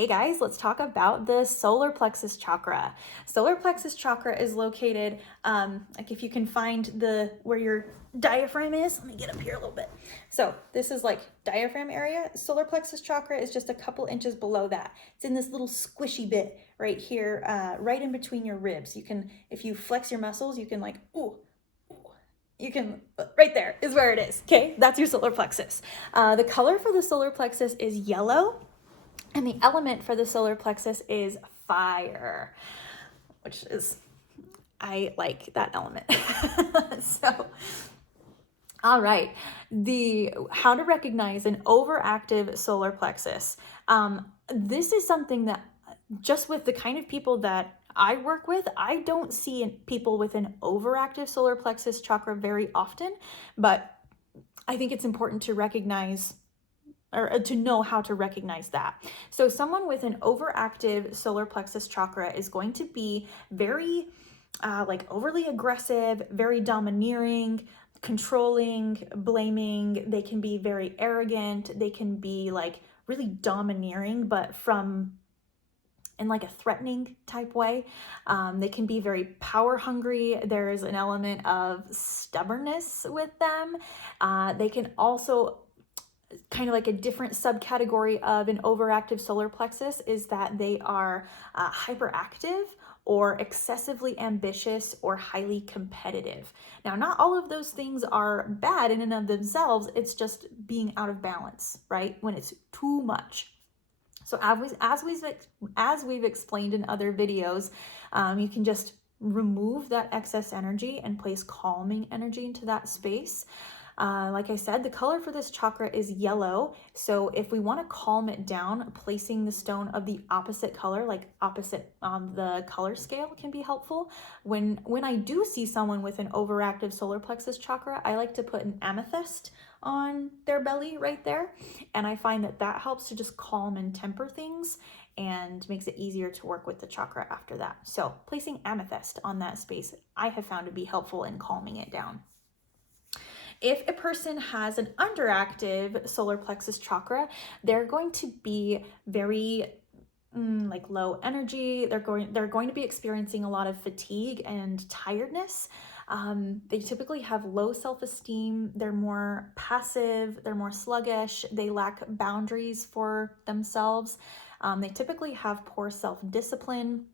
Hey guys, let's talk about the solar plexus chakra. Solar plexus chakra is located, like if you can find where your diaphragm is, let me get up here a little bit. So this is like diaphragm area. Solar plexus chakra is just a couple inches below that. It's in this little squishy bit right here, right in between your ribs. You can, if you flex your muscles, you can like, you can, right there is where it is. Okay, that's your solar plexus. The color for the solar plexus is yellow. And the element for the solar plexus is fire, which is, I like that element. So, all right, how to recognize an overactive solar plexus. This is something that just with the kind of people that I work with, I don't see people with an overactive solar plexus chakra very often, but I think it's important to recognize or to know how to recognize that. So someone with an overactive solar plexus chakra is going to be very like overly aggressive, very domineering, controlling, blaming. They can be very arrogant. They can be like really domineering, but in like a threatening type way. They can be very power hungry. There's an element of stubbornness with them. They can also kind of like a different subcategory of an overactive solar plexus is that they are hyperactive or excessively ambitious or highly competitive. Now, not all of those things are bad in and of themselves. It's just being out of balance, right? When it's too much. So as we've explained in other videos, you can just remove that excess energy and place calming energy into that space. Like I said, the color for this chakra is yellow. So if we want to calm it down, placing the stone of the opposite color, like opposite on the color scale, can be helpful. When I do see someone with an overactive solar plexus chakra, I like to put an amethyst on their belly right there. And I find that helps to just calm and temper things and makes it easier to work with the chakra after that. So placing amethyst on that space, I have found to be helpful in calming it down. If a person has an underactive solar plexus chakra, they're going to be very like low energy. They're going to be experiencing a lot of fatigue and tiredness. They typically have low self-esteem. They're more passive. They're more sluggish. They lack boundaries for themselves. They typically have poor self-discipline.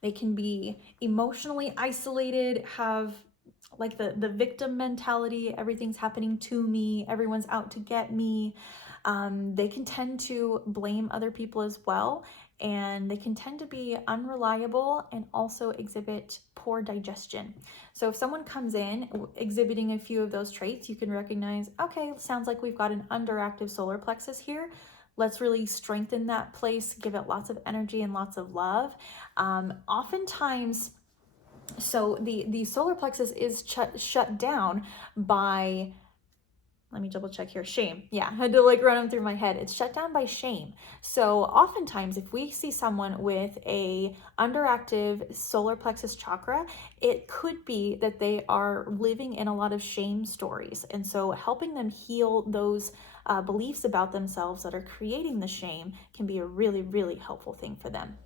They can be emotionally isolated, have like the victim mentality, everything's happening to me, everyone's out to get me. They can tend to blame other people as well, and they can tend to be unreliable and also exhibit poor digestion. So if someone comes in exhibiting a few of those traits, you can recognize, okay, sounds like we've got an underactive solar plexus here. Let's really strengthen that place, give it lots of energy and lots of love. Oftentimes, so the solar plexus is shut down by, let me double check here, shame. Yeah, I had to like run them through my head. It's shut down by shame. So oftentimes if we see someone with a underactive solar plexus chakra, it could be that they are living in a lot of shame stories. And so helping them heal those beliefs about themselves that are creating the shame can be a really, really helpful thing for them.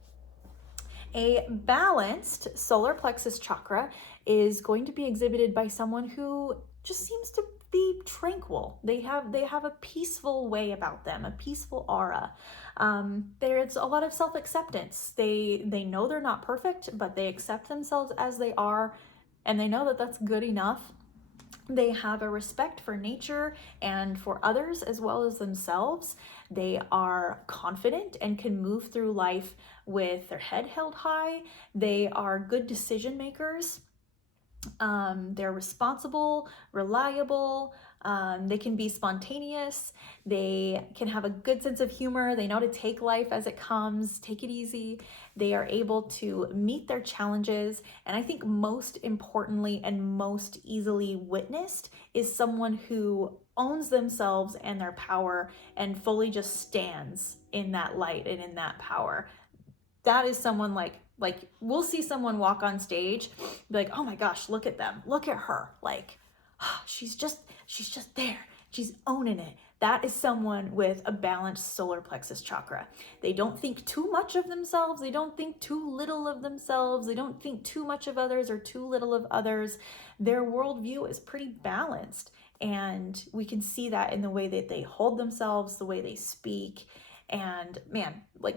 A balanced solar plexus chakra is going to be exhibited by someone who just seems to be tranquil. They have a peaceful way about them, a peaceful aura. There's a lot of self-acceptance. They know they're not perfect, but they accept themselves as they are, and they know that that's good enough. They have a respect for nature and for others as well as themselves. They are confident and can move through life with their head held high. They are good decision makers. They're responsible, reliable. They can be spontaneous. They can have a good sense of humor. They know how to take life as it comes, take it easy. They are able to meet their challenges. And I think most importantly and most easily witnessed is someone who owns themselves and their power and fully just stands in that light and in that power. That is someone like we'll see someone walk on stage, be like, oh my gosh, look at them, look at her, like she's just there, she's owning it. That is someone with a balanced solar plexus chakra. They don't think too much of themselves. They don't think too little of themselves. They don't think too much of others or too little of others. Their worldview is pretty balanced. And we can see that in the way that they hold themselves, the way they speak. And man, like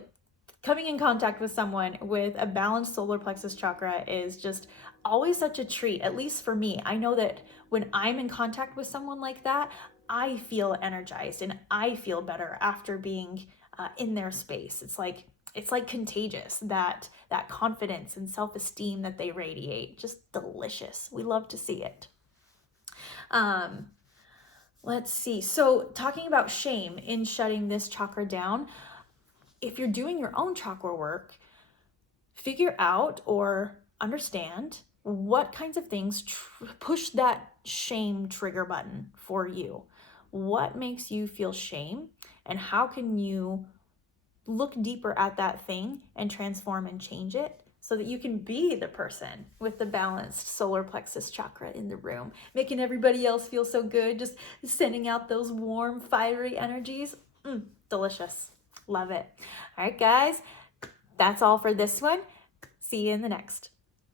coming in contact with someone with a balanced solar plexus chakra is just always such a treat, at least for me. I know that when I'm in contact with someone like that, I feel energized and I feel better after being in their space. It's like contagious, that confidence and self-esteem that they radiate. Just delicious. We love to see it. Let's see. So talking about shame in shutting this chakra down, if you're doing your own chakra work, figure out or understand what kinds of things push that shame trigger button for you. What makes you feel shame, and how can you look deeper at that thing and transform and change it so that you can be the person with the balanced solar plexus chakra in the room, making everybody else feel so good, just sending out those warm, fiery energies. Delicious. Love it. All right, guys, that's all for this one. See you in the next.